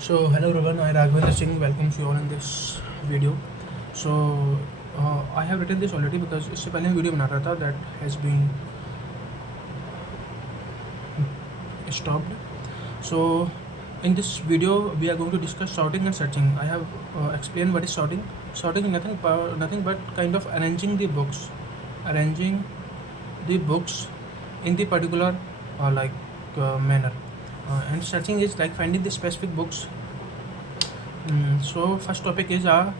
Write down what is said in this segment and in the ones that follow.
So hello everyone, I RAGHVENDRA SINGH welcomes you all in this video. So I have written this already because इससे पहले मैं video बना रहा था that has been stopped. So in this video we are going to discuss sorting and searching. I have explained what is sorting. Sorting is nothing but kind of arranging the books in the particular manner. And searching is like finding the specific books. So first topic is our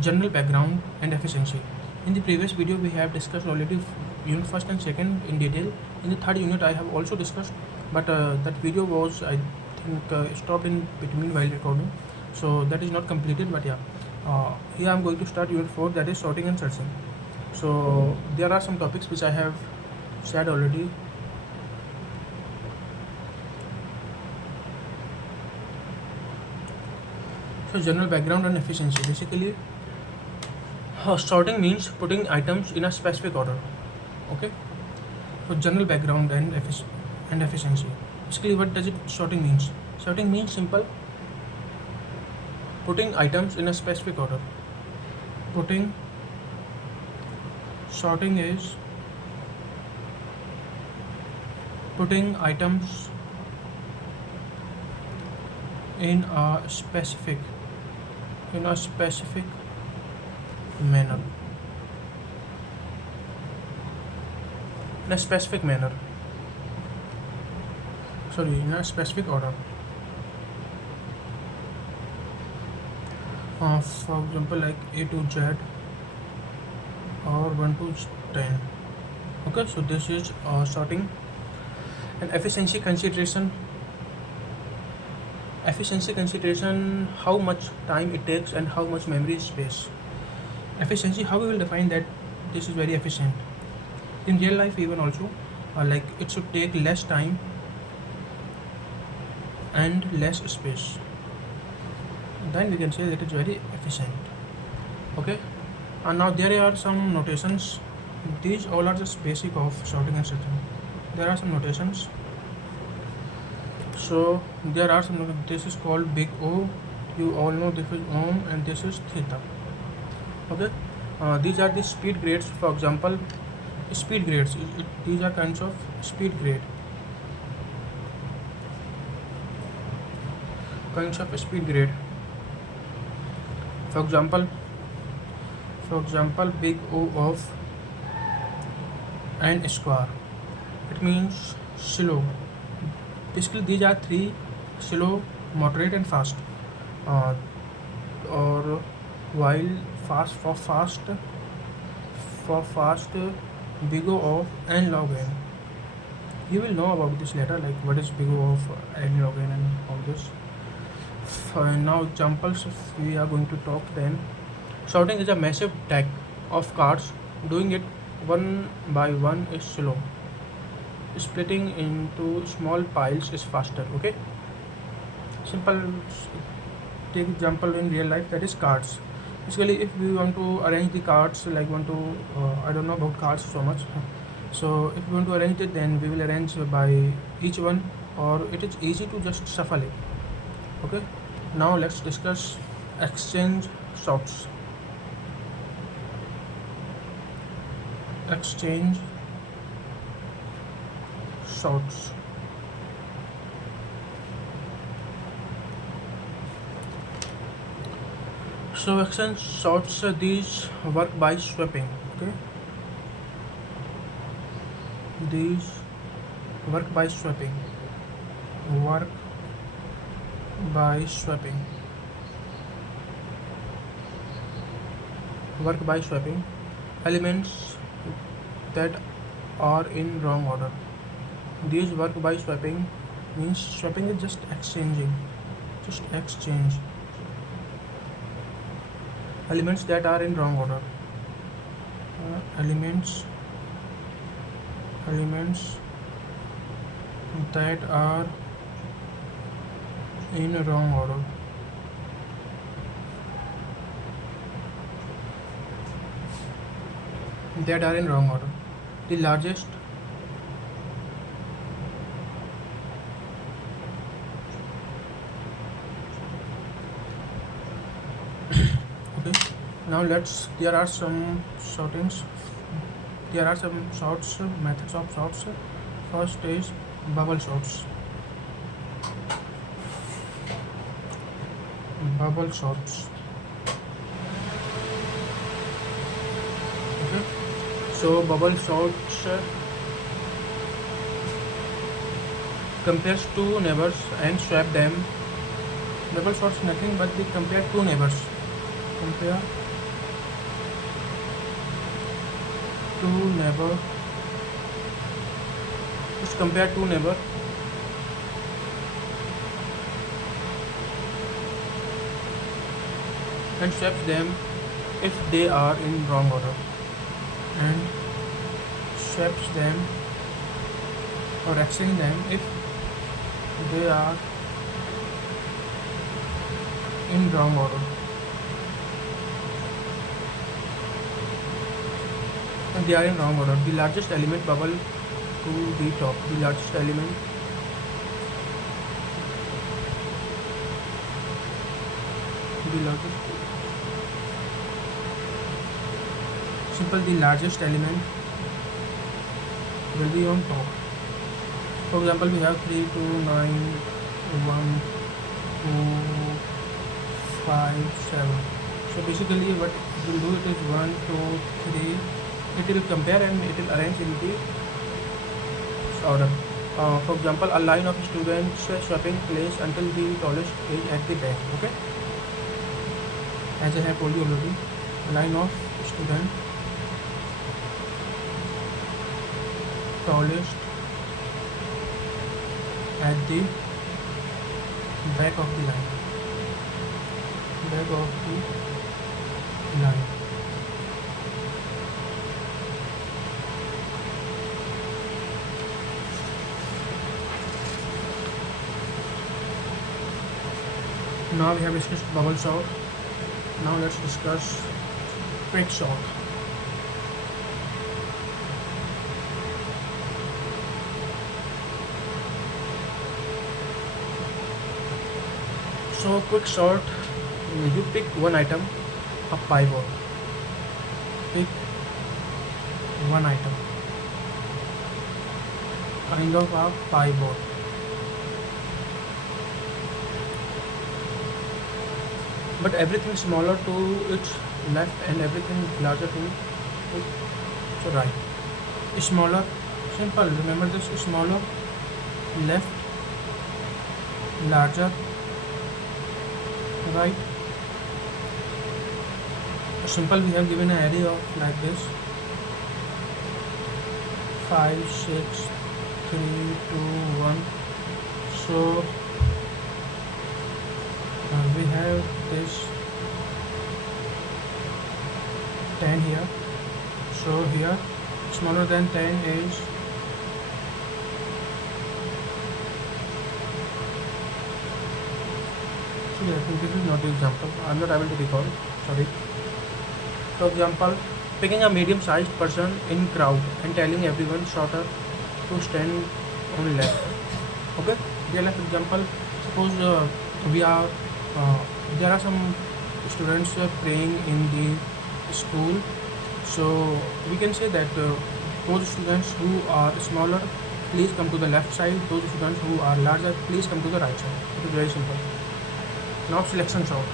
general background and efficiency. In the previous video we have discussed already unit first and second in detail. In the third unit I have also discussed, but that video was I think stopped in between while recording, so that is not completed. But yeah, here I am going to start unit 4, that is sorting and searching. So there are some topics which I have said already. So general background and efficiency. Basically, sorting means putting items in a specific order. Okay. So general background and efficiency. Basically, what does it sorting means? Sorting means simple. Putting items in a specific order. Sorting is putting items in a specific manner. In a specific order. For example, like A to Z or 1 to 10. Okay, so this is sorting. And efficiency consideration, how much time it takes and how much memory space. Efficiency, how we will define that this is very efficient in real life even also, like it should take less time and less space, then we can say that it is very efficient. Okay, and now there are some notations. These all are just basic of sorting and searching. There are some notations. So there are some. This is called big O. You all know this is ohm and this is theta. Okay. These are the speed grades. For example, speed grades. These are kinds of speed grade. For example, big O of n square. It means slow. Basically, these are three: slow, moderate, and fast. Or while fast, big O of n log n. You will know about this later, like what is big O of n log n and all this. Now examples we are going to talk then. Sorting is a massive deck of cards. Doing it one by one is slow. Splitting into small piles is faster. Okay, simple. Take example in real life, that is cards. Basically, if we want to arrange the cards, like I don't know about cards so much, so if we want to arrange it, then we will arrange by each one, or it is easy to just shuffle it. Okay, now let's discuss exchange sorts. So exchange sorts, these work by swapping. Okay, these work by swapping. Elements that are in wrong order. These work by swapping means swapping is just exchange. Elements that are in wrong order. Elements that are in wrong order. The largest Now there are some sortings. There are some sorts, methods of sorts. First is bubble sorts. Bubble sorts. Okay. So bubble sorts compares two neighbors and swap them. Bubble sorts nothing but they compare two neighbors. Compare two neighbor. Just compare two neighbor. And swaps them if they are in wrong order. And swaps them or exchange them if they are in wrong order. And they are in wrong order. The largest element bubble to the top. The largest element the largest element will be on top. For example, we have 3, 2, 9, 1, 2, 5, 7. So basically what it will do, it is 1, 2, 3. It will compare and it will arrange in the order. For example, a line of students swapping place until the tallest is at the back. Okay, as I have told you already, a line of students tallest at the back of the line. Back of the line. Now we have discussed bubble sort. Now let's discuss quick sort. So quick sort, you pick one item, a pivot. Pick one item, kind of a pivot. But everything smaller to its left and everything larger to its right. Smaller, simple. Remember this: smaller, left, larger, right. Simple. We have given an array of like this: 5, 6, 3, 2, 1. So we have this 10 here. So here smaller than 10 is this is not the example. I'm not able to recall. Sorry. For example, picking a medium-sized person in crowd and telling everyone shorter to stand on left. Okay. Real life example. Suppose there are some students praying in the school. So we can say that those students who are smaller, please come to the left side. Those students who are larger, please come to the right side. It is very simple. Now selection sort.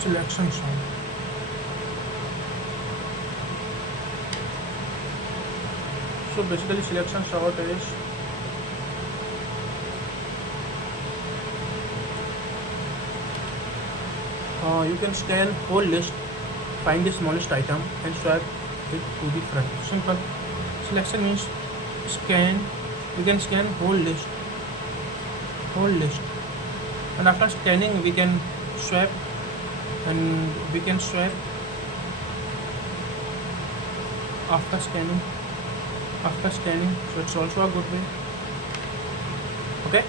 Selection sort. So basically selection sort is you can scan whole list, find the smallest item and swap it to the front. Simple. Selection means scan. You can scan whole list, and after scanning we can swap, after scanning. So it's also a good way. Okay.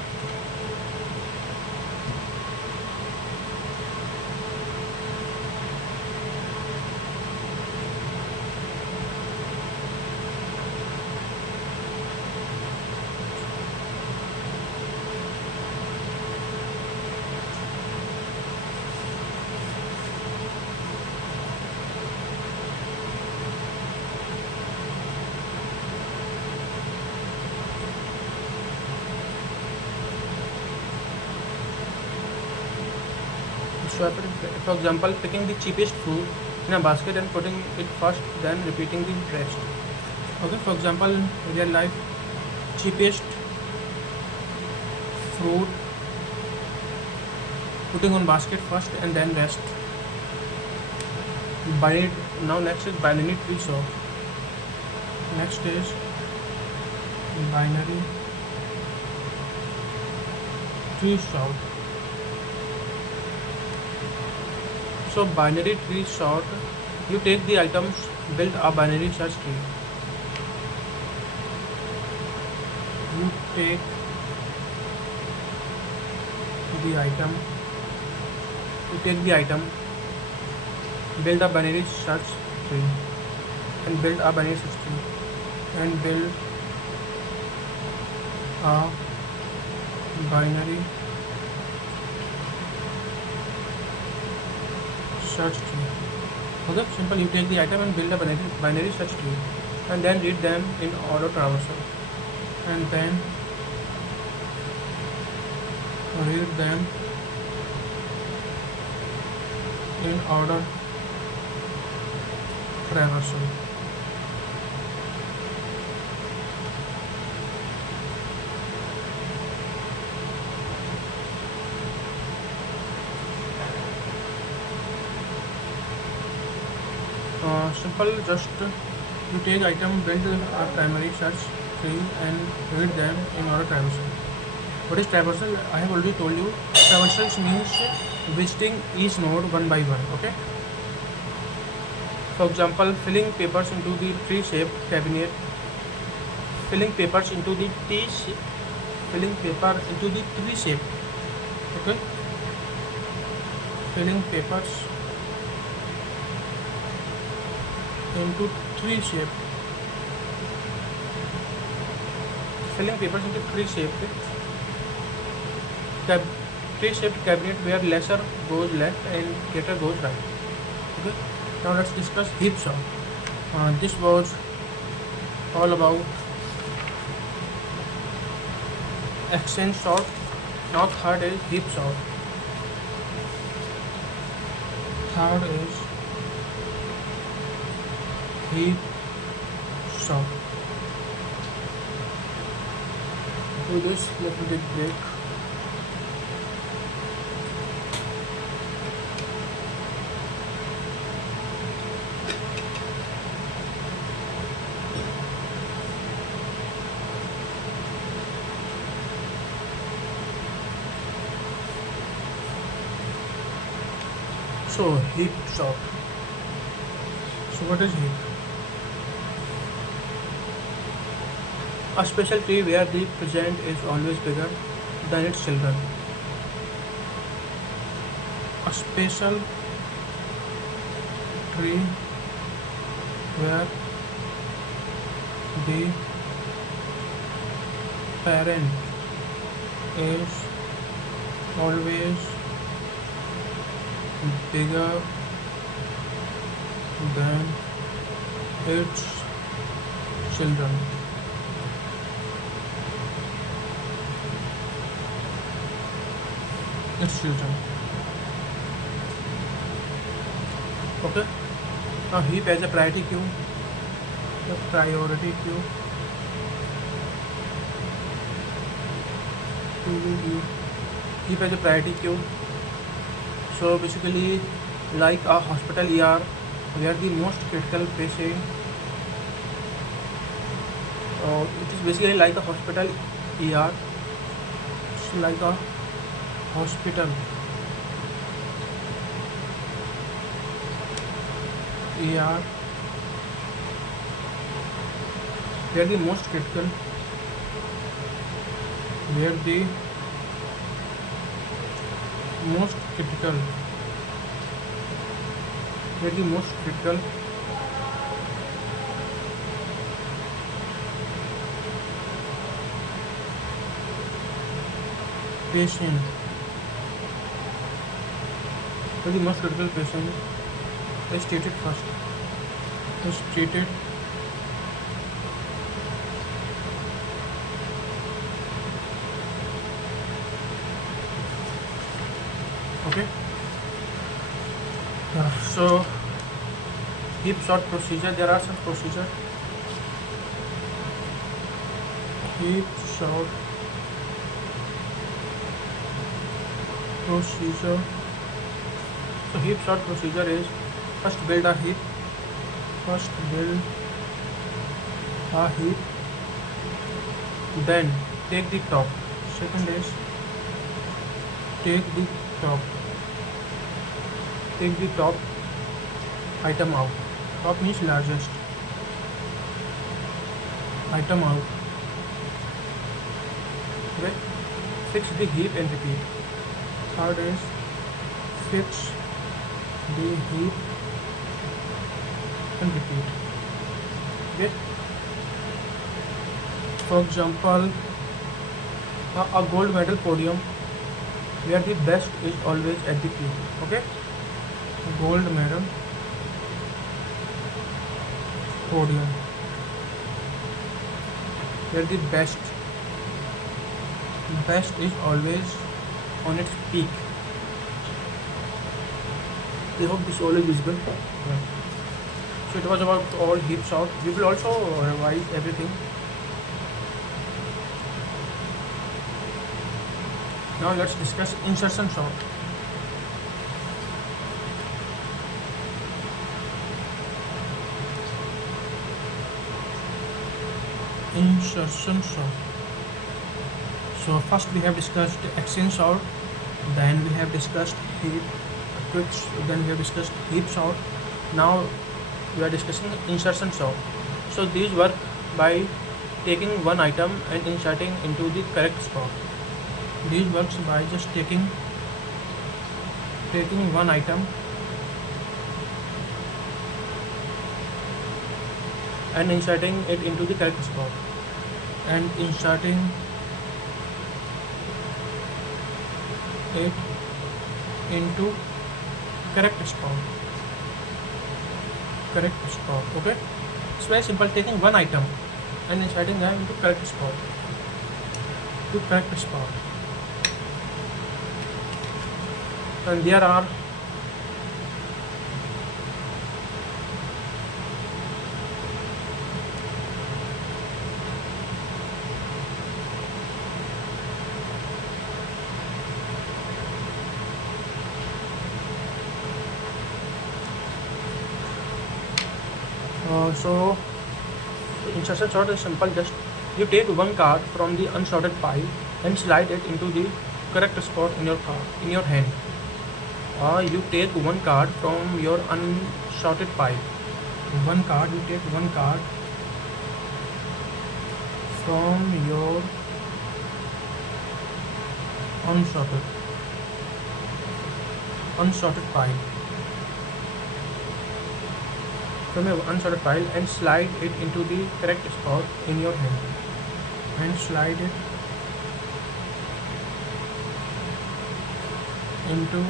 So for example, picking the cheapest fruit in a basket and putting it first, then repeating the rest. Okay, for example, in real life, cheapest fruit, putting on basket first and then rest. Binary. Now next is binary tree sort. Next is binary tree sort. So binary tree sort, you take the items, build a binary search tree. You take the item, build a binary search tree, and build a binary search tree, and build a binary search tree. Okay, simple. You take the item and build a binary search tree, and then read them in order traversal, and then read them in order traversal. Simple. Just you take item, build a primary search tree, and read them in order traversal. What is traversal? I have already told you. Traversal means visiting each node one by one. Okay. For example, filling papers into the tree-shaped cabinet. Filling papers into the filling paper into the tree shape. Okay. Filling papers into tree shape. Filling papers into tree-shaped cabinet where lesser goes left and greater goes right. Okay. Now let's discuss heap sort. This was all about exchange sort. Now third is heap sort. Third is heap sort. Do this little bit break. So heap sort. So what is heap? A special tree where the present is always bigger than its children. A special tree where the parent is always bigger than its children. Okay. Now heap as a priority queue. The priority queue. Heap as a priority queue. So basically, like a hospital ER, where the most critical patient. It is basically like a hospital ER. It's like a hospital ER, where the most critical, where the most critical, where the most critical patient, where the most critical patient is treated first, is treated okay. So heap sort procedure, there are some procedure. Heap sort procedure. So heap sort procedure is first build a heap. Then take the top. Second is take the top. Take the top item out. Top means largest item out. Okay. Fix the heap and repeat. Third is fix the heap and repeat. Okay. For example, a gold medal podium where the best is always at the peak. Okay. Gold medal podium where the best is always on its peak. I hope this all is visible. Yeah. So it was about all heap sort. We will also revise everything. Now let's discuss insertion sort. Insertion sort. So first we have discussed action sort, then we have discussed heap, then we have discussed heap sort. Now we are discussing insertion sort. So these work by taking one item and inserting into the correct spot. These works by just taking one item and inserting it into the correct spot, and inserting it into correct spot. Okay, it's very simple. Taking one item and inserting them into correct spot. And there are so insertion sort is simple. Just you take one card from the unsorted pile and slide it into the correct spot in your hand. You take one card from your unsorted pile. You take one card from your unsorted pile. And slide it into the correct spot in your hand. And slide it into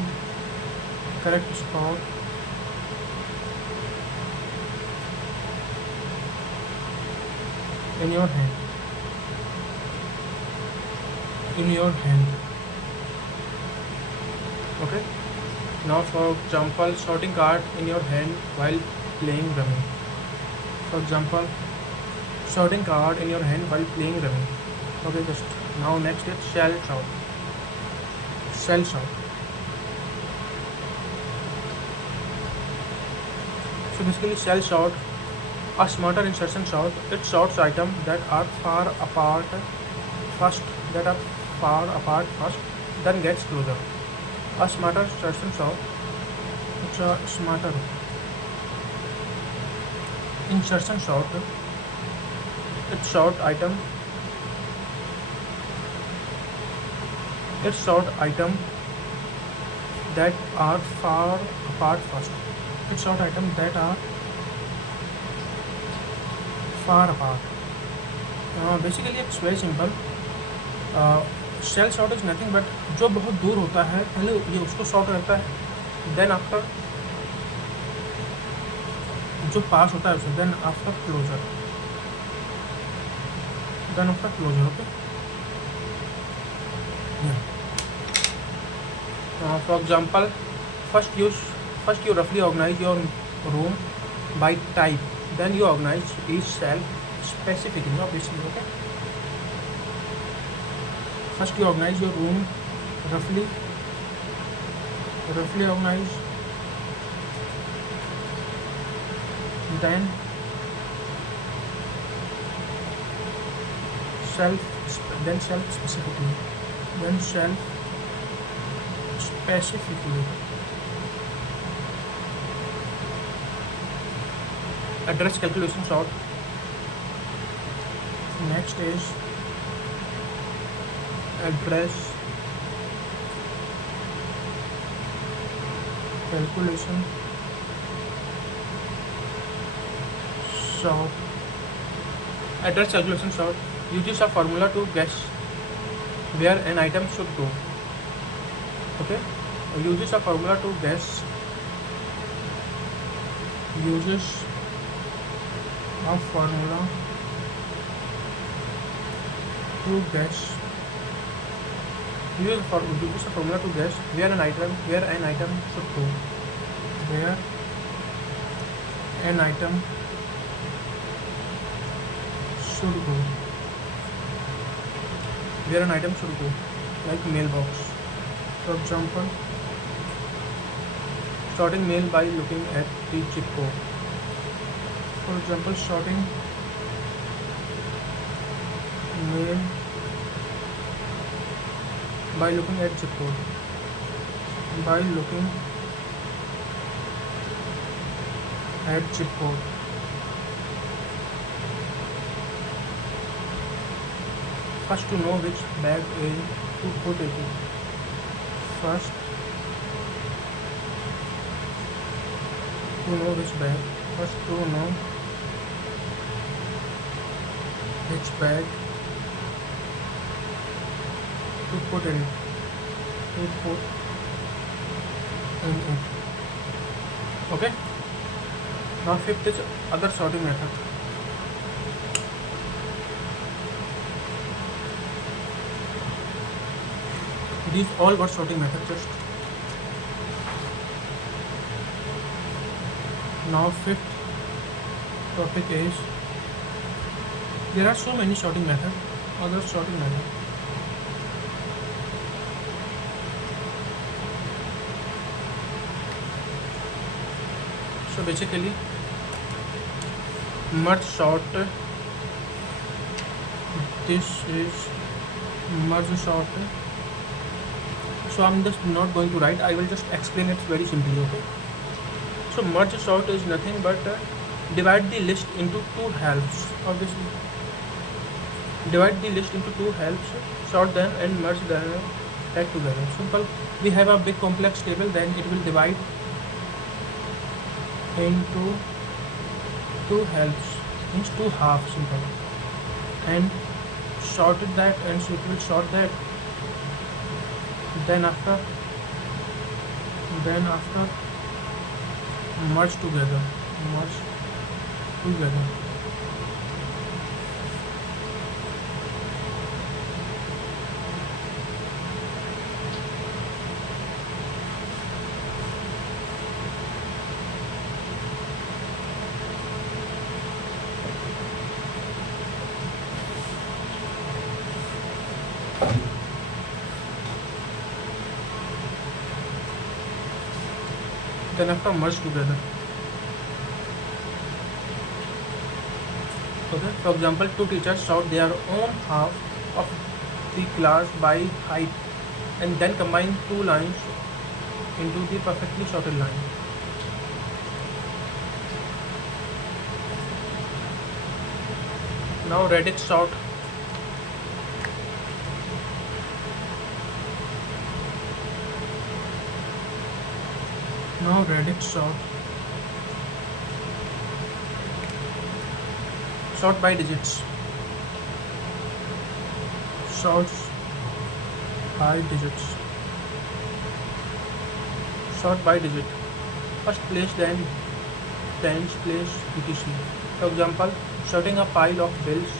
correct spot in your hand. Okay. Now for example, sorting card in your hand while playing rummy. Okay, just now next is shell sort. So basically shell sort, a smarter insertion sort, it sorts items that are far apart first, then gets closer. A smarter insertion sort, it's a smarter insertion sort, it sort item that are far apart first. Basically it's very simple. Shell sort is nothing but जो बहुत दूर होता है पहले ये उसको sort करता है, देन आफ्टर जो पास होता है उसे, then after closure. Okay. For example, first first you roughly organize your room by type, then you organize each cell specifically, obviously. Okay, first you organize your room roughly organize, then self specifically, address calculation sort. Next is address calculation sort. Address calculation sort uses a formula to guess where an item should go. Okay, uses a formula to guess. Uses a formula to guess. Uses a formula to guess where an item should go. Where an item should go. Where an item should go, like mailbox. For example, sorting mail by looking at the zip code. For example, sorting mail by looking at zip code. By looking at zip code. First to know which bag to put it in. First to know which bag. First to know which bag to put in. To put in it. Okay. Now fifth is other sorting method. These all were sorting methods. Just now fifth topic is there are so many sorting methods. Other sorting methods. So basically merge sort. This is merge sort. So I'm just not going to write, I will just explain it very simply. Okay, so merge sort is nothing but divide the list into two halves. Obviously, divide the list into two halves, sort them and merge them that together. Simple. We have a big complex table, then it will divide into two halves, means two halves. Simple. And sorted that, and so it will sort that. Then after merge together. Then after merge together. Okay, for example, two teachers sort their own half of the class by height and then combine two lines into the perfectly sorted line. Now radix sort. Now radix sort. Sort by digits. Sorts by digits. Sort by digit. First place, then tens place, etc. For example, sorting a pile of bills.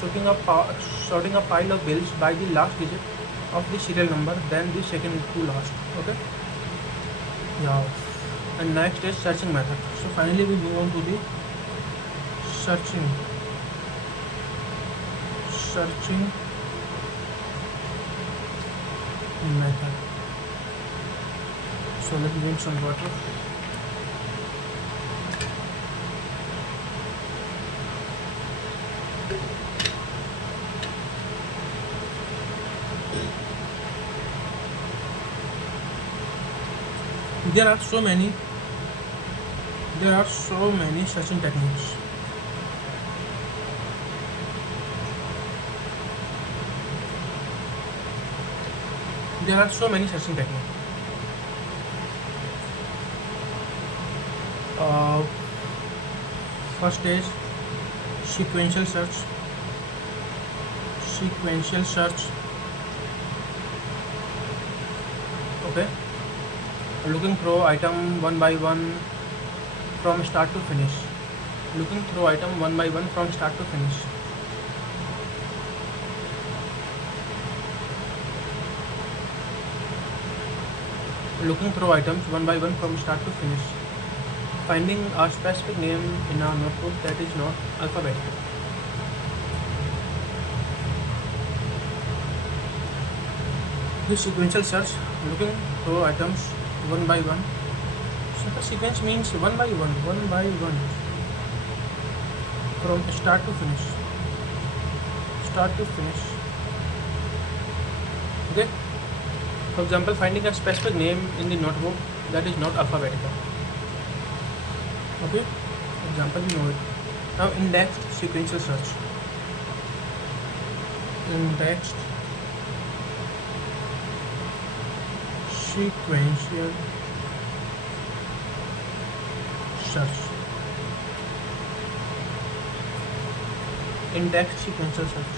Sorting a pile of bills by the last digit of the serial number, then the second to last. Okay. Yeah. and next is searching method. So finally we move on to the searching method. So let me drink some water. There are so many searching techniques. There are so many searching techniques. First is sequential search. Okay, looking through item one by one from start to finish. Looking through item one by one from start to finish. Looking through items one by one from start to finish. Finding a specific name in a notebook that is not alphabetical. This sequential search, looking through items one by one. So the sequence means one by one, from start to finish. Okay. For example, finding a specific name in the notebook that is not alphabetical. Okay. Example, you know it. Now indexed sequential search. Indexed sequential search. Indexed sequential search.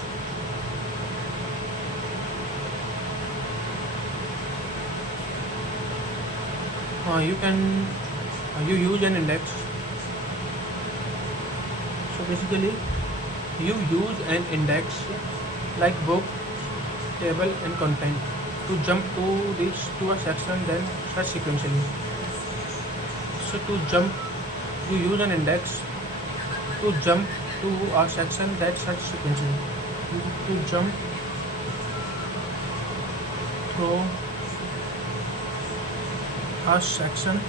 You use an index. So basically, you use an index like book, table, and content to jump to a section, then search sequentially. So you use an index to jump to a section that search sequentially. To jump through a section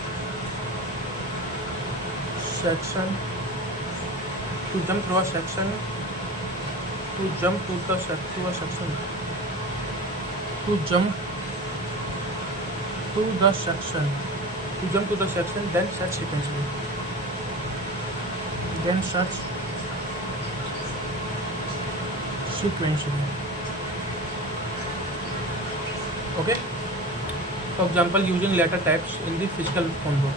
to jump through a section to jump to a section then search sequentially. Okay. For example, using letter types in the physical phone book.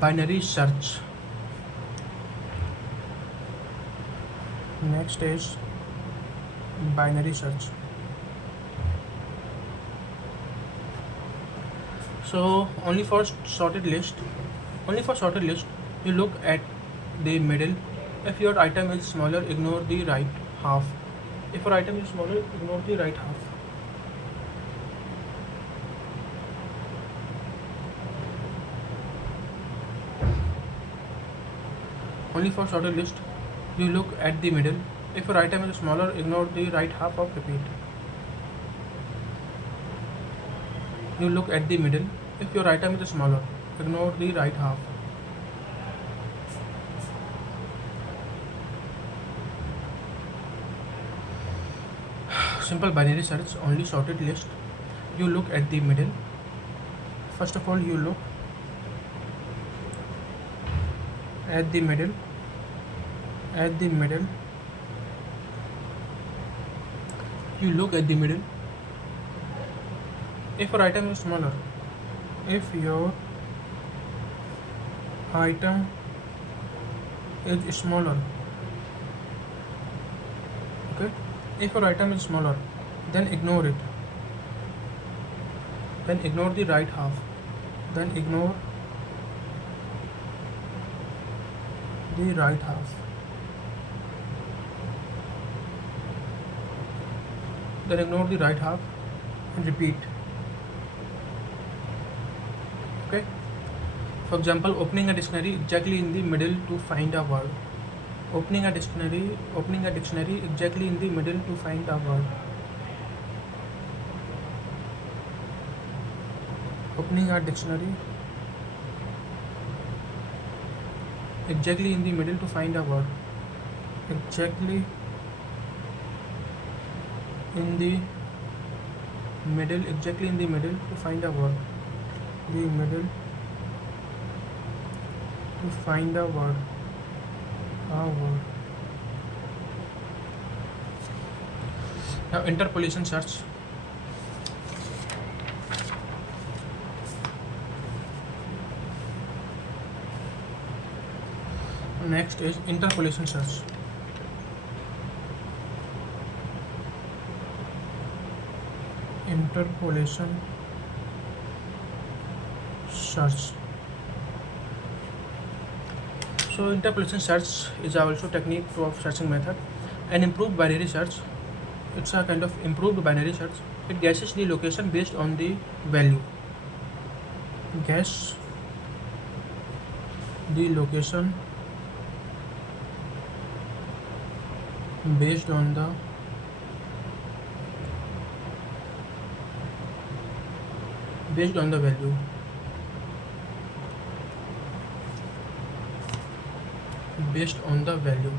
Binary search. Next is binary search. So only for sorted list, you look at the middle. If your item is smaller, ignore the right half. Only for sorted list, you look at the middle. If your item is smaller, ignore the right half of repeat. You look at the middle. If your item is smaller, ignore the right half. Simple binary search, only sorted list. You look at the middle. First of all, you look at the middle. you look at the middle. If your item is smaller, if your item is smaller, okay, if your item is smaller, then ignore it. Then ignore the right half. Then ignore the right half. Then ignore the right half and repeat. Okay. For example, opening a dictionary exactly in the middle to find a word. Opening a dictionary exactly in the middle to find a word. Opening a dictionary exactly in the middle to find a word. Exactly in the middle to find a word. The middle to find a word. Now interpolation search. Next is interpolation search. Interpolation search. So interpolation search is also technique of searching method. An improved binary search. It's a kind of improved binary search. It guesses the location based on the value. Guess the location based on the value. Based on the value.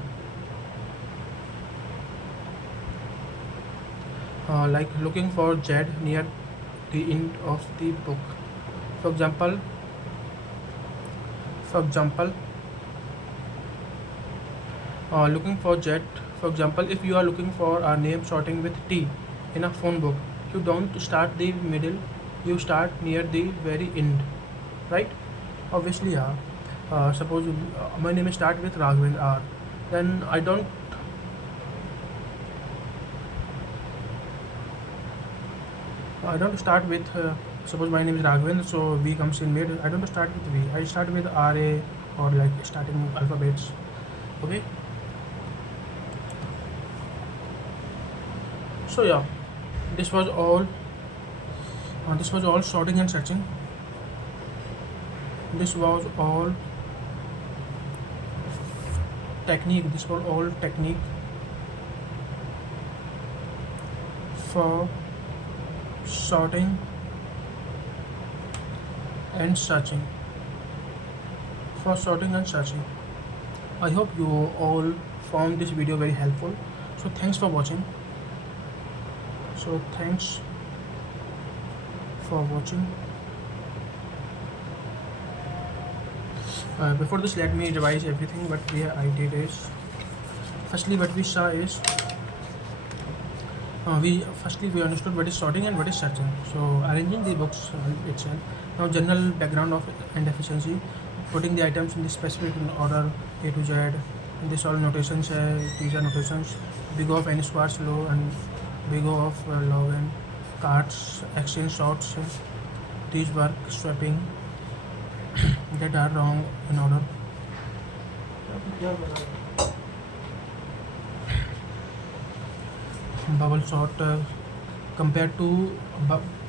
Like looking for Z near the end of the book. For example, looking for Z. For example, if you are looking for a name starting with T in a phone book, you don't start the middle, you start near the very end, right? Obviously, yeah. Suppose my name is start with Raghavendra R, then I don't start with suppose my name is Raghavendra, so V comes in mid. I don't start with V. I start with RA or like starting alphabets. Okay. So yeah, this was all sorting and searching. This was all technique. For sorting and searching. I hope you all found this video very helpful. So thanks for watching. Before this, let me revise everything. What I did is, firstly, what we saw is we understood what is sorting and what is searching. So arranging the books itself. Now general background of and efficiency, putting the items in the specific order A to Z. And this all notations. These are notations. Big O of n square slow and big O of log n. Cards, exchange sorts. These work swapping that are wrong in order. Bubble sort compared to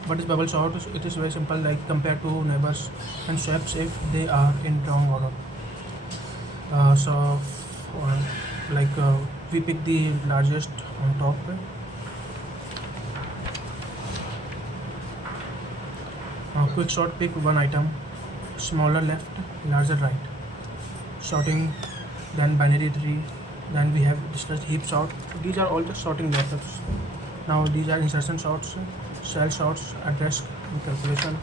what is bubble sort? It is very simple, like compared to neighbors and swaps if they are in wrong order. We pick the largest on top. Quick sort, pick one item, smaller left, larger right. Sorting, then binary tree, then we have discussed heap sort. These are all the sorting methods. Now these are insertion sorts, cell sorts, address and calculation.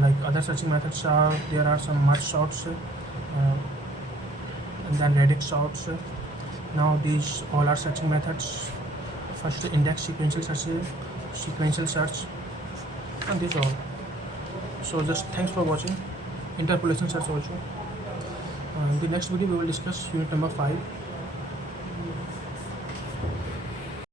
Like other searching methods are, there are some merge sorts, and then radix sorts. Now these all are searching methods. first index sequential search, and this all. So just thanks for watching. Interpolation search also. In the next video we will discuss unit number 5,